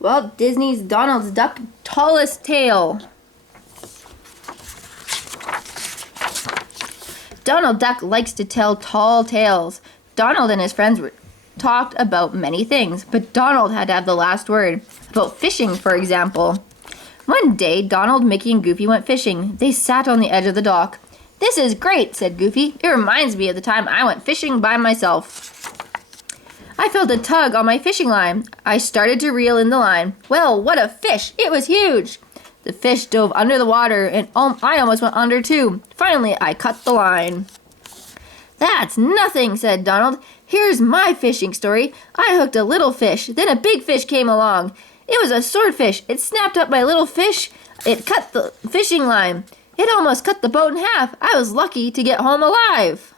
Walt Disney's Donald's Duck Tallest Tale. Donald Duck likes to tell tall tales. Donald and his friends talked about many things, but Donald had to have the last word. About fishing, for example. One day, Donald, Mickey, and Goofy went fishing. They sat on the edge of the dock. "This is great," said Goofy. "It reminds me of the time I went fishing by myself. I felt a tug on my fishing line. I started to reel in the line. Well, what a fish! It was huge! The fish dove under the water, and I almost went under too. Finally, I cut the line." "That's nothing," said Donald. "Here's my fishing story. I hooked a little fish. Then a big fish came along. It was a swordfish. It snapped up my little fish. It cut the fishing line. It almost cut the boat in half. I was lucky to get home alive."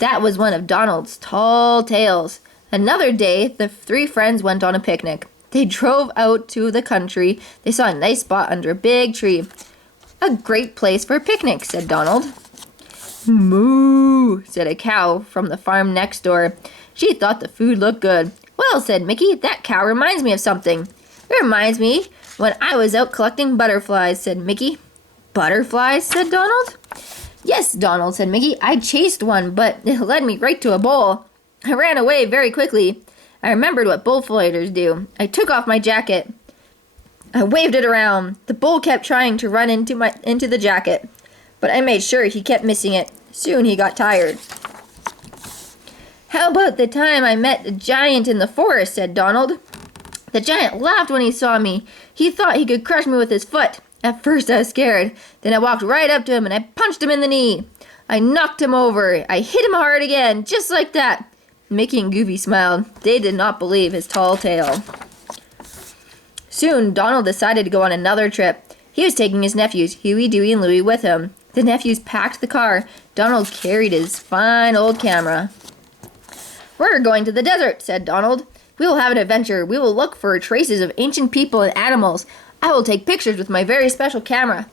That was one of Donald's tall tales. Another day, the three friends went on a picnic. They drove out to the country. They saw a nice spot under a big tree. "A great place for a picnic," said Donald. "Moo," said a cow from the farm next door. She thought the food looked good. "Well," said Mickey, "that cow reminds me of something." "It reminds me when I was out collecting butterflies," said Mickey. "Butterflies?" said Donald. "Yes, Donald," said Mickey. "I chased one, but it led me right to a bull. I ran away very quickly. I remembered what bullfighters do. I took off my jacket. I waved it around. The bull kept trying to run into the jacket, but I made sure he kept missing it. Soon he got tired." "How about the time I met a giant in the forest?" said Donald. "The giant laughed when he saw me. He thought he could crush me with his foot. At first I was scared. Then I walked right up to him and I punched him in the knee. I knocked him over. I hit him hard again, just like that." Mickey and Goofy smiled. They did not believe his tall tale. Soon, Donald decided to go on another trip. He was taking his nephews, Huey, Dewey, and Louie, with him. The nephews packed the car. Donald carried his fine old camera. "We're going to the desert," said Donald. "We will have an adventure. We will look for traces of ancient people and animals. I will take pictures with my very special camera."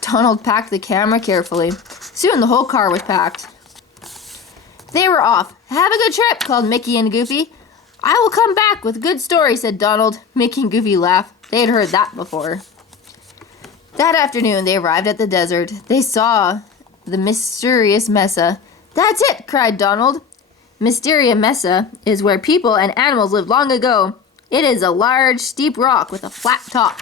Donald packed the camera carefully. Soon the whole car was packed. They were off. "Have a good trip," called Mickey and Goofy. "I will come back with a good story," said Donald. Mickey and Goofy laughed. They had heard that before. That afternoon, they arrived at the desert. They saw the mysterious mesa. "That's it!" cried Donald. Mysteria Mesa is where people and animals lived long ago. It is a large, steep rock with a flat top.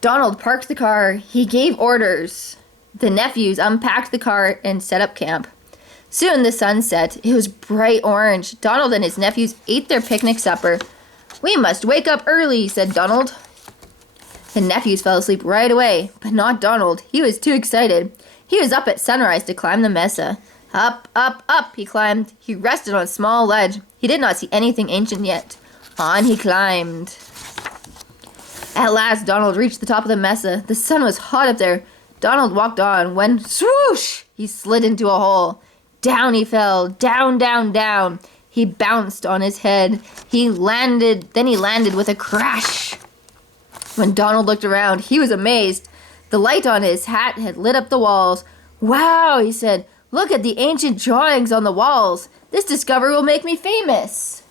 Donald parked the car. He gave orders. The nephews unpacked the car and set up camp. Soon the sun set. It was bright orange. Donald and his nephews ate their picnic supper. "We must wake up early," said Donald. The nephews fell asleep right away, but not Donald. He was too excited. He was up at sunrise to climb the mesa. Up, up, up he climbed. He rested on a small ledge. He did not see anything ancient yet. On he climbed. At last, Donald reached the top of the mesa. The sun was hot up there. Donald walked on when, swoosh, he slid into a hole. Down he fell, down, down, down. He bounced on his head. Then he landed with a crash. When Donald looked around, he was amazed. The light on his hat had lit up the walls. "Wow," he said, "look at the ancient drawings on the walls. This discovery will make me famous."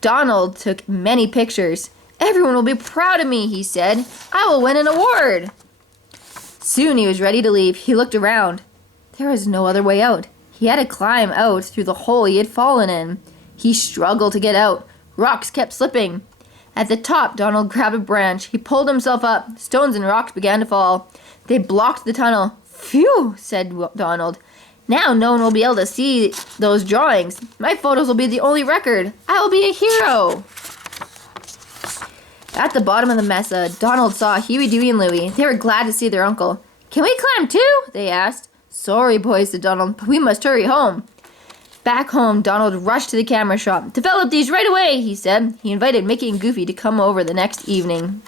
Donald took many pictures. "Everyone will be proud of me," he said. "I will win an award." Soon he was ready to leave. He looked around. There was no other way out. He had to climb out through the hole he had fallen in. He struggled to get out. Rocks kept slipping. At the top, Donald grabbed a branch. He pulled himself up. Stones and rocks began to fall. They blocked the tunnel. "Phew," said Donald. "Now no one will be able to see those drawings. My photos will be the only record. I will be a hero." At the bottom of the mesa, Donald saw Huey, Dewey, and Louie. They were glad to see their uncle. "Can we climb too?" they asked. "Sorry, boys," said Donald, "but we must hurry home." Back home, Donald rushed to the camera shop. "Develop these right away," he said. He invited Mickey and Goofy to come over the next evening.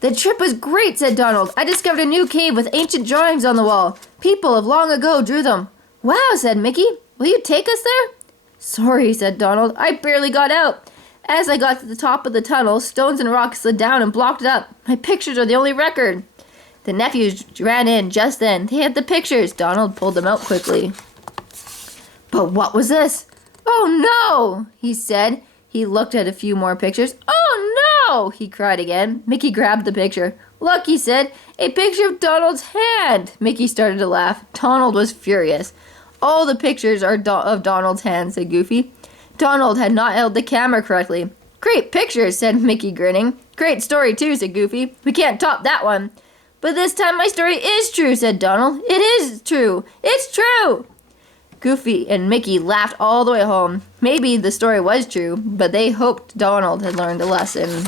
"The trip was great," said Donald. "I discovered a new cave with ancient drawings on the wall. People of long ago drew them." "Wow," said Mickey. "Will you take us there?" "Sorry," said Donald. "I barely got out. As I got to the top of the tunnel, stones and rocks slid down and blocked it up. My pictures are the only record." The nephews ran in just then. They had the pictures. Donald pulled them out quickly. But what was this? "Oh no!" he said. He looked at a few more pictures. "Oh no!" he cried again. Mickey grabbed the picture. "Look," he said, "a picture of Donald's hand." Mickey started to laugh. Donald was furious. "All the pictures are of Donald's hand," said Goofy. Donald had not held the camera correctly. "Great pictures," said Mickey, grinning. "Great story, too," said Goofy. "We can't top that one." "But this time my story is true," said Donald. "It is true. It's true." Goofy and Mickey laughed all the way home. Maybe the story was true, but they hoped Donald had learned a lesson.